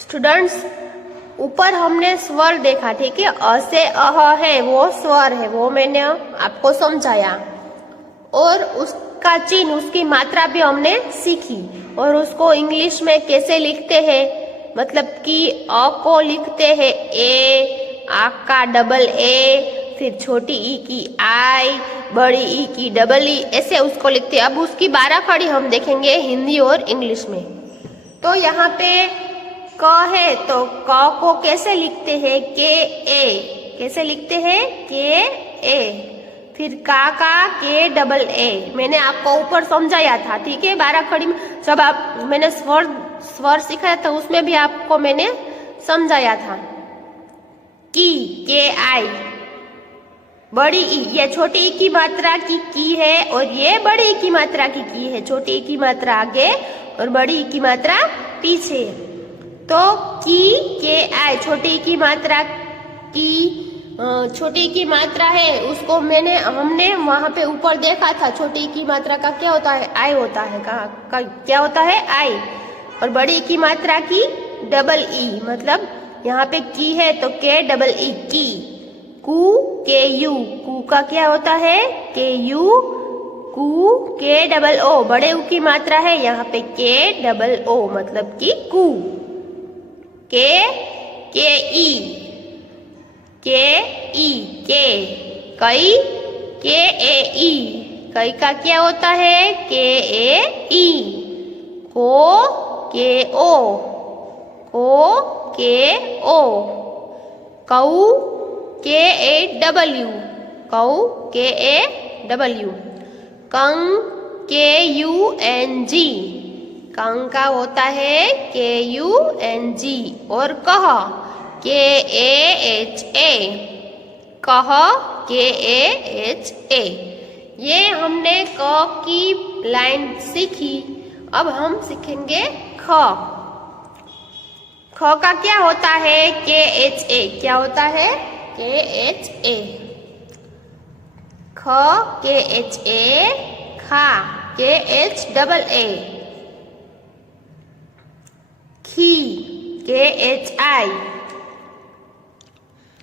Students, ऊपर हमने स्वर देखा, ठीक है। अ से अह है वो स्वर है, वो मैंने आपको समझाया। और उसका चिन्ह, उसकी मात्रा भी हमने सीखी। और उसको इंग्लिश में कैसे लिखते हैं, मतलब कि अ को लिखते हैं ए, आ का डबल ए, फिर छोटी ई की आई, बड़ी ई की डबल ई, ऐसे उसको लिखते हैं। अब उसकी 12 कड़ी हम देखेंगे हिंदी और इंग्लिश में। तो यहाँ पे क है, तो क को कैसे लिखते हैं, के ए, कैसे लिखते हैं, के ए। फिर का के डबल ए, मैंने आपको ऊपर समझाया था, ठीक है। 12 खड़ी में जब आप मैंने स्वर सिखाया था, उसमें भी आपको मैंने समझाया था। की, के आई, बड़ी ई, ये छोटी ई की मात्रा की है, और ये बड़ी ई की मात्रा की है। छोटी ई की मात्रा आगे और बड़ी ई की मात्रा पीछे। तो की, के आई, छोटी ई की मात्रा की, छोटी की मात्रा है, उसको हमने वहां पे ऊपर देखा था। छोटी की मात्रा का क्या होता है, आई होता है। क्या होता है, आई। और बड़ी की मात्रा की डबल ई, मतलब यहाँ पे की है तो के डबल ई, की। कू, के यू, कू का क्या होता है, के यू, कू, के डबल ओ, बड़े ऊ की मात्रा है यहाँ पे के डबल ओ, मतलब की कू। के ई, के ई, के। कई, के ए ई, कई का क्या होता है, के ए ई। को, के ओ, को, के ओ। कऊ, के ए डबल्यू, कऊ, के ए डबल्यू। कंग, के यू एन जी, कंग का होता है के यू एन जी। और कह, के ए एच ए, कह, के ए एच ए। ये हमने क की लाइन सीखी। अब हम सीखेंगे ख। ख का क्या होता है, के एच ए, क्या होता है, के एच ए। ख, के एच ए, खा, के एच डबल ए। खी, के एच आई,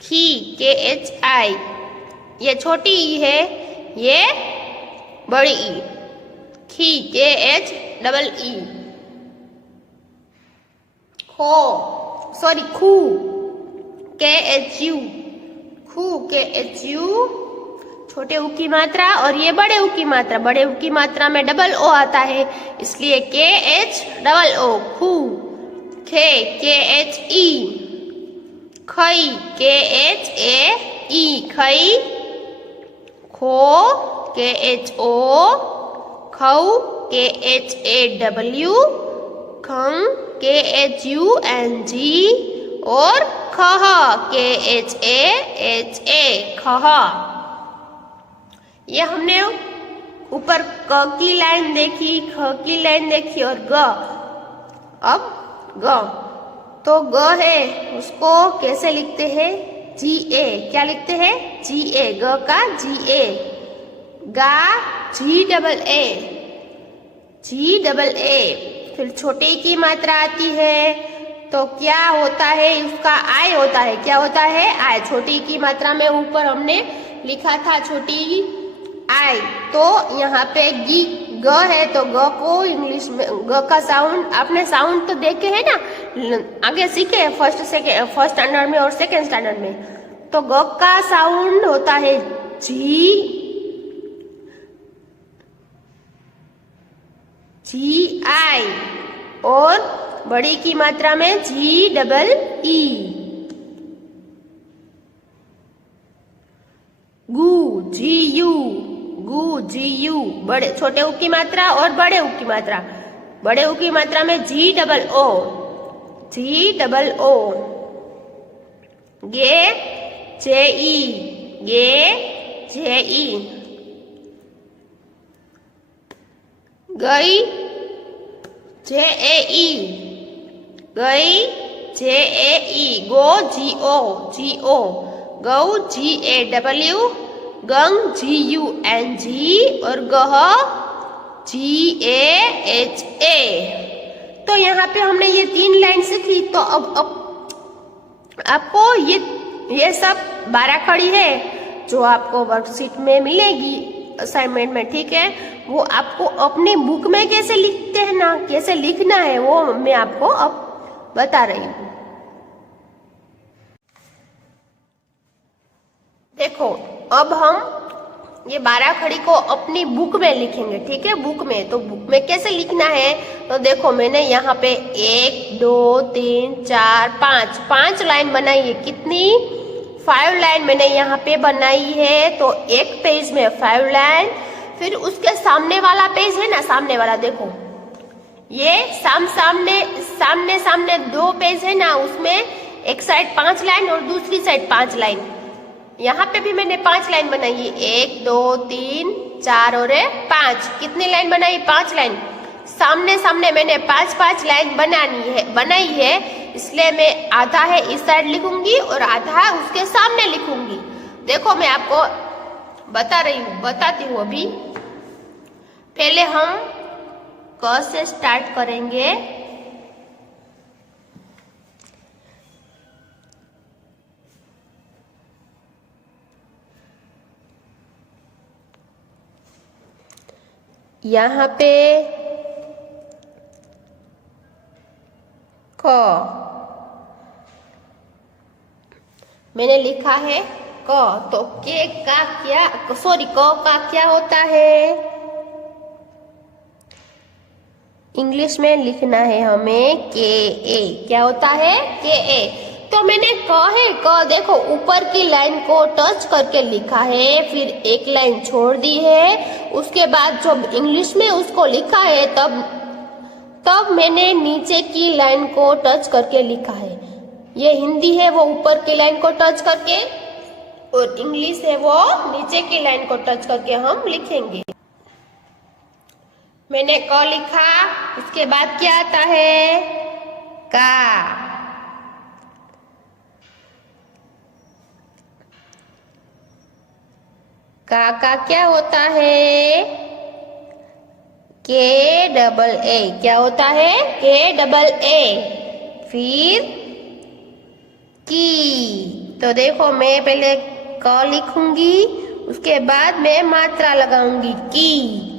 खी, के एच आई, ये छोटी ई है, ये बड़ी ई। खी, के एच डबल ई। खो, सॉरी, खू, के एच यू, खू, के एच यू, छोटे ऊ की मात्रा, और ये बड़े ऊ की मात्रा। बड़े ऊ की मात्रा में डबल ओ आता है, इसलिए के एच डबल ओ, खू। खे, के एच ई, खई, के एच ए ई, खई। खो, के H O, खऊ, K H A W, खंग, K H U N G. और खह, के एच ए, खह। ये हमने ऊपर क की लाइन देखी, ख की लाइन देखी, और ग। अब ग, तो ग है, उसको कैसे लिखते हैं, जी ए। क्या लिखते हैं, जी ए, ग का जी ए। गा, जी double A, ji double A. फिर छोटे की मात्रा आती है, तो क्या होता है, उसका आई होता है। क्या होता है, आई। छोटी की मात्रा में ऊपर हमने लिखा था छोटी आई, तो यहाँ पे गी, ग है, तो ग को इंग्लिश में ग का साउंड, आपने साउंड तो देखे है ना, आगे सीखे फर्स्ट स्टैंडर्ड में और सेकेंड स्टैंडर्ड में। तो ग का साउंड होता है जी, जी आई। और बड़ी की मात्रा में जी डबल ई। गु, जी यू, गु, जी यू, बड़े छोटे ऊ की मात्रा और बड़े ऊ की मात्रा। बड़े ऊ की मात्रा में जी डबल ओ, जी डबल ओ। गे, जे ई, गे, जे ई। गई, जे ए ई, गई, जे ए ई। गो, जी ओ, जी ओ। गौ, जी ए डबल्यू, गंग, जी यू एन जी। और गह, जी ए एच ए। तो यहाँ पे हमने ये 3 लाइन सीखी। तो अब आपको ये सब 12 खड़ी है जो आपको वर्कशीट में मिलेगी असाइनमेंट में, ठीक है, वो आपको अपनी बुक में कैसे लिखते हैं ना, कैसे लिखना है वो मैं आपको अब बता रही हूँ। देखो अब हम ये 12 खड़ी को अपनी बुक में लिखेंगे, ठीक है, बुक में। तो बुक में कैसे लिखना है, तो देखो मैंने यहाँ पे 1 2 3 4 5 लाइन बनाई है। कितनी? 5 लाइन मैंने यहाँ पे बनाई है। तो एक पेज में 5 लाइन, फिर उसके सामने वाला पेज है ना, सामने वाला देखो, ये सामने 2 पेज है ना, उसमें एक साइड 5 लाइन और दूसरी साइड 5 लाइन। यहाँ पे भी मैंने 5 लाइन बनाई है, 1 2 3 4 और 5। कितनी लाइन बनाई? 5 लाइन। सामने मैंने 5 लाइन बनाई है, इसलिए मैं आधा है इस साइड लिखूंगी और आधा उसके सामने लिखूंगी। देखो मैं आपको बताती हूँ अभी। पहले हम क से स्टार्ट करेंगे। यहाँ पे क मैंने लिखा है क। तो के का क्या, सॉरी क का क्या होता है? इंग्लिश में लिखना है हमें के ए। क्या होता है? के ए। तो मैंने देखो ऊपर की लाइन को टच करके लिखा है, फिर एक लाइन छोड़ दी है, उसके बाद जब इंग्लिश में उसको लिखा है तब मैंने नीचे की लाइन को टच करके लिखा है। ये हिंदी है वो ऊपर की लाइन को टच करके, और इंग्लिश है वो नीचे की लाइन को टच करके हम लिखेंगे। मैंने क लिखा, उसके बाद क्या आता है? का। का क्या होता है? के डबल ए। क्या होता है? के डबल ए। फिर की। तो देखो मैं पहले क लिखूंगी, उसके बाद मैं मात्रा लगाऊंगी की।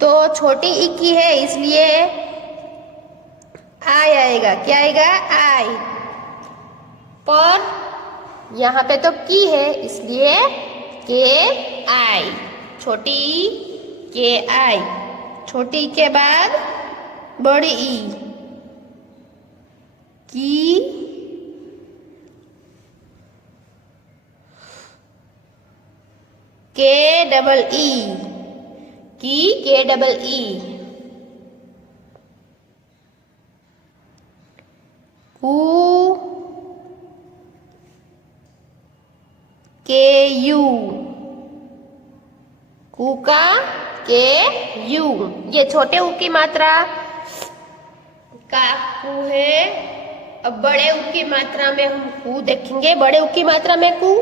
तो छोटी ई की है इसलिए आई आएगा। क्या आएगा? आई। पर यहाँ पे तो की है इसलिए के आई। छोटी के आई। छोटी के बाद बड़ी ई की। के डबल ई की। के डबल ई। कू के यू। कू का के यू। ये छोटे ऊ की मात्रा का कू है। अब बड़े ऊ की मात्रा में हम कू देखेंगे। बड़े ऊ की मात्रा में कू।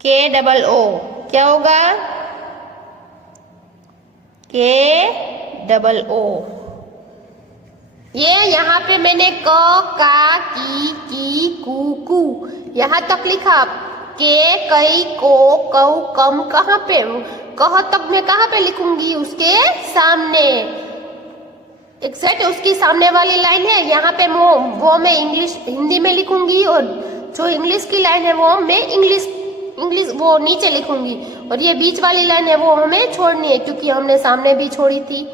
के डबल ओ। क्या होगा? के डबल ओ। ये यहाँ पे मैंने क का की कू यहाँ तक लिखा। के कई को कऊ कम कहाँ पे? कह तक मैं कहाँ पे लिखूंगी? उसके सामने। एग्जैक्ट उसकी सामने वाली लाइन है यहाँ पे वो मैं हिंदी में लिखूंगी, और जो इंग्लिश की लाइन है वो मैं इंग्लिश वो नीचे लिखूंगी, और ये बीच वाली लाइन है वो हमें छोड़नी है क्योंकि हमने सामने भी छोड़ी थी,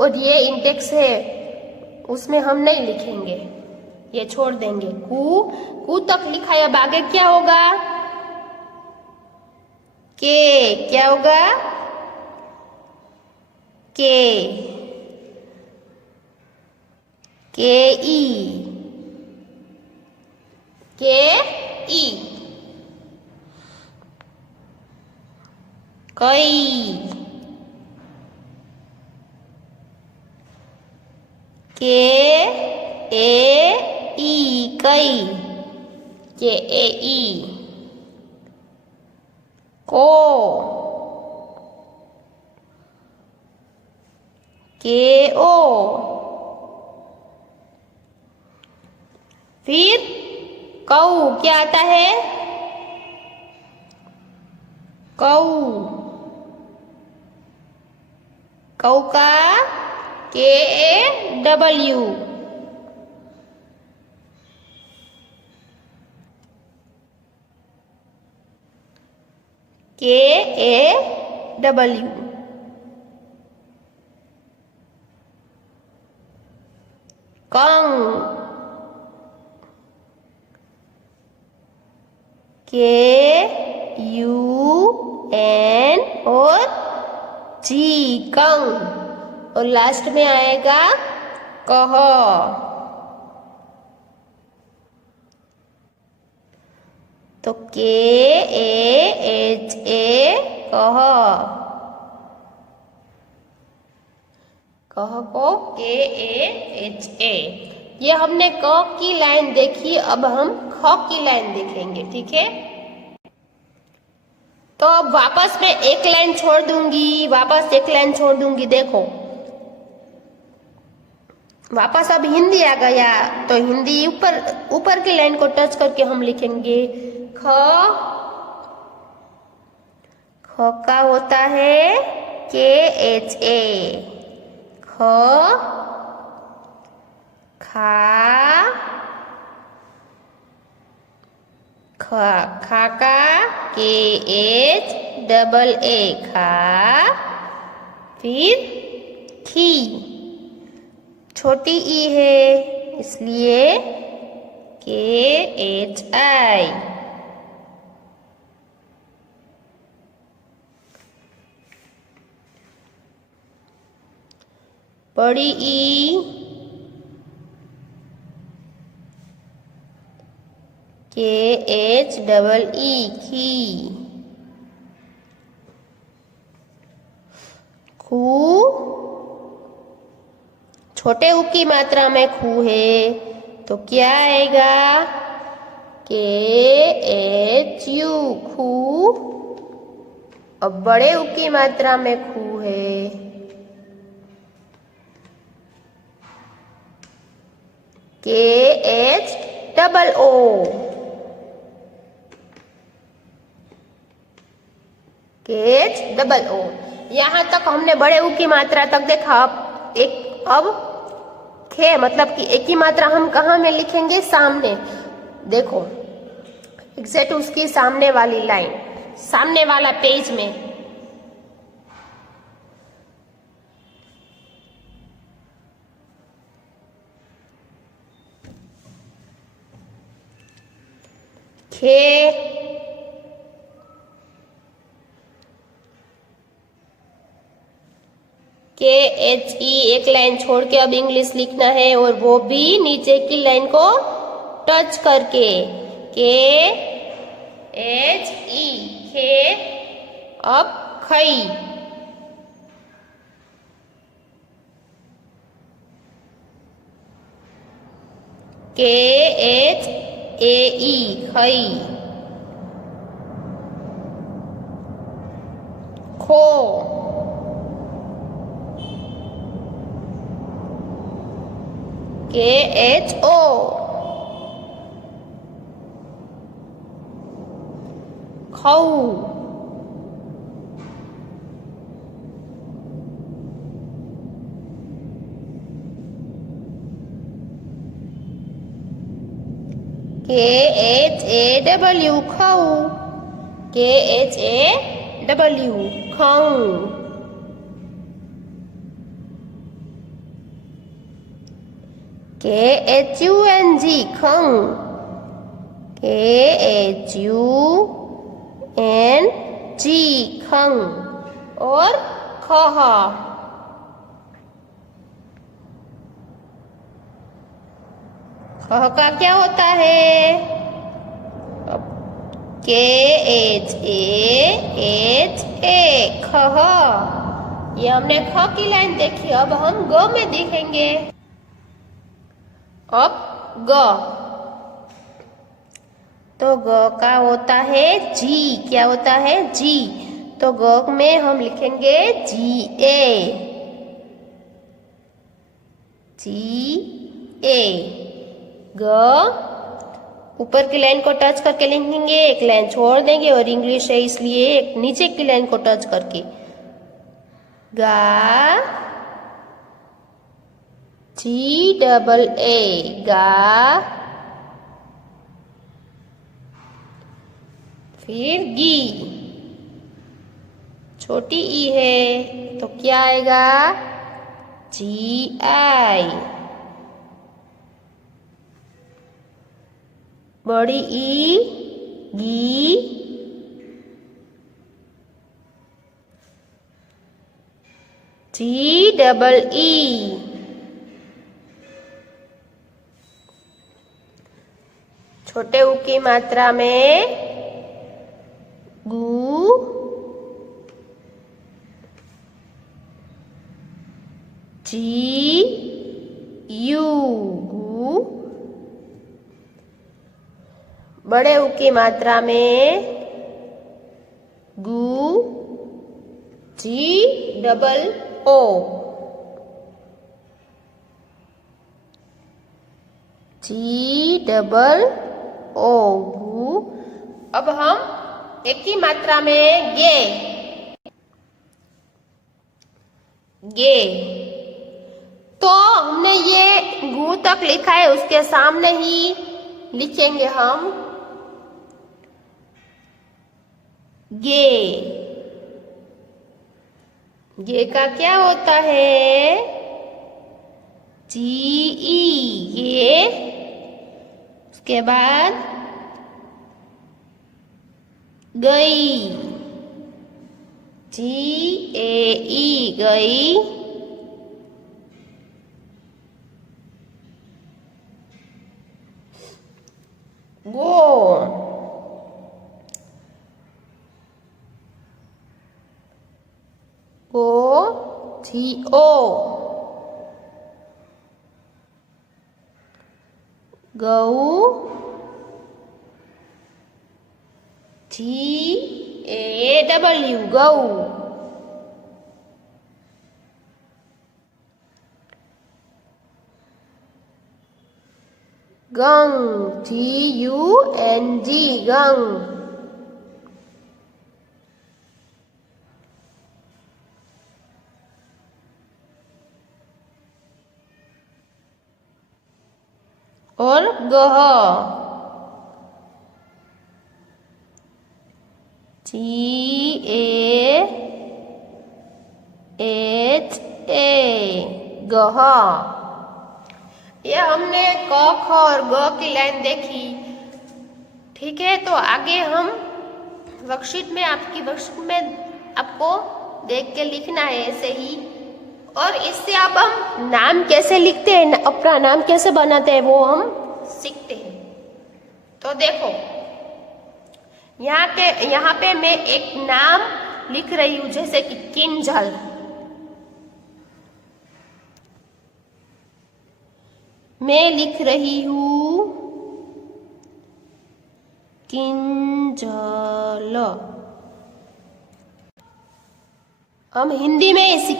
और ये इंडेक्स है उसमें हम नहीं लिखेंगे, ये छोड़ देंगे। कू तक लिखा है। अब आगे क्या होगा? के। क्या होगा? के ई। के ई। कई। के ए ई। कई। के ए ई। को। के ओ। फिर कऊ क्या आता है? कऊ। कऊ का के ए डब्ल्यू। के ए डब्ल्यू। कंग। के यू एन और जी, कंग। और लास्ट में आएगा कह। तो के ए एच ए कह। कह को के ए एच ए। ये हमने क की लाइन देखी, अब हम ख की लाइन देखेंगे, ठीक है। तो अब वापस मैं एक लाइन छोड़ दूंगी, वापस एक लाइन छोड़ दूंगी। देखो वापस अब हिंदी आ गया, तो हिंदी ऊपर ऊपर की लाइन को टच करके हम लिखेंगे ख। ख का होता है के एच ए। ख। खा। खा का के एच डबल ए खा। फिर खी, छोटी ई है इसलिए के एच आई। बड़ी ई के एच डबल ई खी। खू, छोटे ऊ की मात्रा में खू है तो क्या आएगा? के एच यू खू। अब बड़े ऊ की मात्रा में खू है, के एच डबल ओ। के एच डबल ओ। यहां तक हमने बड़े ऊ की मात्रा तक देखा। अब खे मतलब कि एक ही मात्रा हम कहाँ में लिखेंगे? सामने। देखो एग्जैक्ट उसकी सामने वाली लाइन, सामने वाला पेज में। खे। के एच ई एक लाइन छोड़ के अब इंग्लिश लिखना है, और वो भी नीचे की लाइन को टच करके। के एच ई खे। अब खई। के एच ए ई खई। खो। के H O. खऊ। K H A W खऊ। के एच ए डब्ल्यू खऊ। K H U N G खंग। K H U N G खंग। और खह। खह का क्या होता है? के एच ए खह। ये हमने ख की लाइन देखी, अब हम ग में देखेंगे। अब ग, तो ग का होता है जी। क्या होता है? जी। तो ग में हम लिखेंगे जी ए। जी ए। ग ऊपर की लाइन को टच करके लिखेंगे, एक लाइन छोड़ देंगे और इंग्लिश है इसलिए एक नीचे की लाइन को टच करके। गा जी डबल ए गा। फिर गी, छोटी ई है तो क्या आएगा? जी आई। बड़ी ई गी। जी डबल ई। छोटे ऊ की मात्रा में गु जी यू गु। बड़े ऊ की मात्रा में गु जी डबल ओ। जी डबल ओ गु। अब हम एक ही मात्रा में गे गे। तो हमने ये गु तक लिखा है, उसके सामने ही लिखेंगे हम गे। गे का क्या होता है? जी ई गे। उसके बाद गई, जी ए ई गई। गो गो जी ओ। गऊ जी ए डबल्यू गऊ। गंग जी यू एन जी गंग। और गह जी ए एच ए गह। ये हमने क ख और ग की लाइन देखी, ठीक है। तो आगे हम वर्कशीट में आपको देख के लिखना है ऐसे ही। और इससे अब हम नाम कैसे लिखते हैं, अपना नाम कैसे बनाते हैं वो हम सीखते हैं। तो देखो यहाँ पे मैं एक नाम लिख रही हूँ, जैसे कि किंजल। मैं लिख रही हूँ किंजल। हम हिंदी में इसी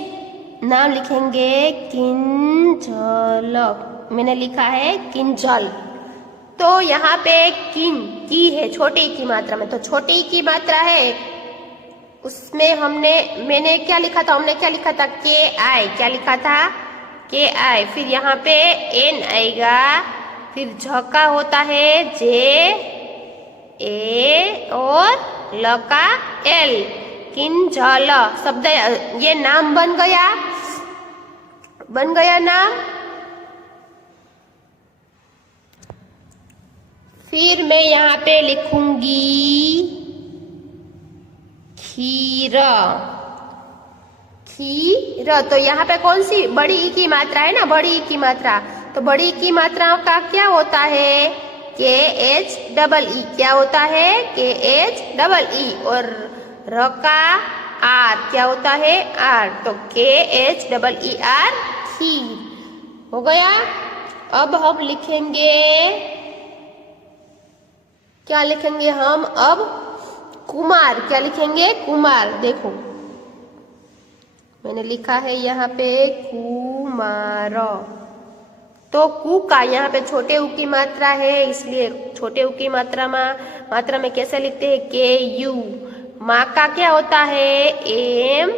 नाम लिखेंगे किंजल। मैंने लिखा है किंजल। तो यहाँ पे की है छोटी की मात्रा में, तो छोटी की मात्रा है उसमें मैंने क्या लिखा था? हमने क्या लिखा था? के आई। क्या लिखा था? के आई। फिर यहाँ पे एन आएगा, फिर झ का होता है जे ए और ल का एल। किंजल शब्द, ये नाम बन गया नाम। फिर मैं यहाँ पे लिखूंगी खीर। तो यहाँ पे कौन सी? बड़ी ई की मात्रा है ना, बड़ी ई की मात्रा। तो बड़ी ई की मात्रा का क्या होता है? के एच डबल ई। क्या होता है? के एच डबल ई। और र का आर क्या होता है? आर। तो के एच डबल ई आर खीर हो गया। अब हम लिखेंगे, क्या लिखेंगे हम अब? कुमार। क्या लिखेंगे? कुमार। देखो मैंने लिखा है यहाँ पे कुमार। तो कु का यहाँ पे छोटे उ की मात्रा है, इसलिए छोटे उ की मात्रा में कैसे लिखते हैं, के यू। माँ का क्या होता है, एम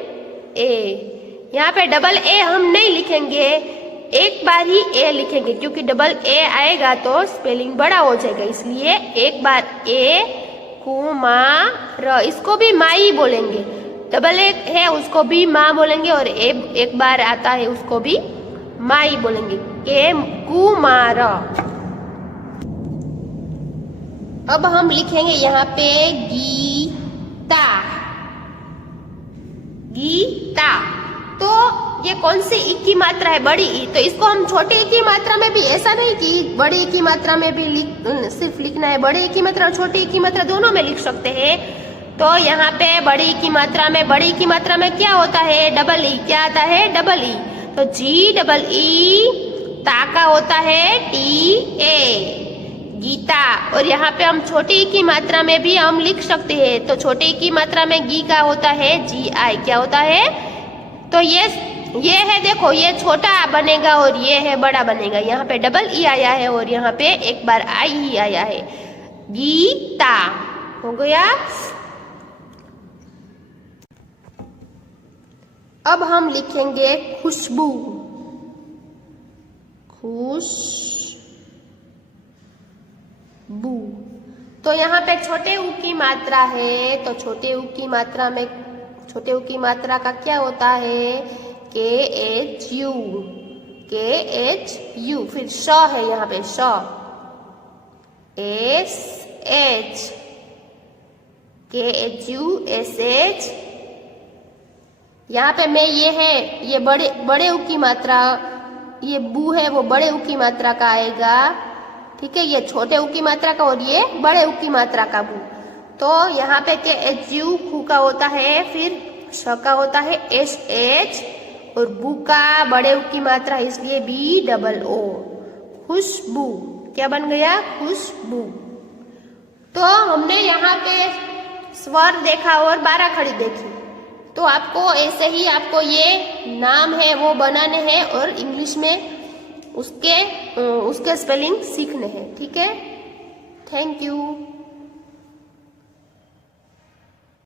ए। यहाँ पे डबल ए हम नहीं लिखेंगे, एक बार ही ए लिखेंगे, क्योंकि डबल ए आएगा तो स्पेलिंग बड़ा हो जाएगा, इसलिए एक बार ए कुमार, इसको भी माँ ही बोलेंगे। डबल ए है उसको भी माँ बोलेंगे, और ए एक बार आता है उसको भी माँ ही बोलेंगे, के कुमार। अब हम लिखेंगे यहाँ पे गीता, गीता। तो ये कौन सी ई की मात्रा है, बड़ी ई, तो इसको हम छोटे ई की मात्रा में भी, ऐसा नहीं कि बड़ी ई की मात्रा में भी सिर्फ लिखना है, बड़े ई की मात्रा और छोटी ई की मात्रा दोनों में लिख सकते हैं। तो यहाँ पे बड़ी ई की मात्रा में क्या होता है, डबल ई। क्या आता है, डबल ई। तो जी डबल ई, ता का होता है टी ए, गीता। और यहाँ पे हम छोटी ई की मात्रा में भी हम लिख सकते हैं, तो छोटी ई की मात्रा में गी का होता है जी आई। क्या होता है, तो ये है, देखो ये छोटा बनेगा और ये है बड़ा बनेगा। यहाँ पे डबल ई आया है और यहाँ पे एक बार आई ही आया है, गीता हो गया। अब हम लिखेंगे खुशबू, खुशबू। तो यहाँ पे छोटे ऊ की मात्रा है, तो छोटे ऊ की मात्रा का क्या होता है, के एच यू, के एच यू। फिर श है यहाँ पे, श, एस एच, के एच यू एस एच। यहाँ पे मैं ये है, ये बड़े ऊ की मात्रा, ये बू है वो बड़े ऊ की मात्रा का आएगा, ठीक है। ये छोटे ऊ की मात्रा का और ये बड़े ऊ की मात्रा का बू। तो यहाँ पे के एच यू खू का होता है, फिर श का होता है एस एच, और बू का बड़े ऊ की मात्रा है, इसलिए बी डबल ओ, खुशबू। क्या बन गया, खुशबू। तो हमने यहाँ पे स्वर देखा और 12 खड़ी देखी। तो आपको ऐसे ही आपको ये नाम है वो बनाने हैं और इंग्लिश में उसके स्पेलिंग सीखने हैं, ठीक है। Thank you.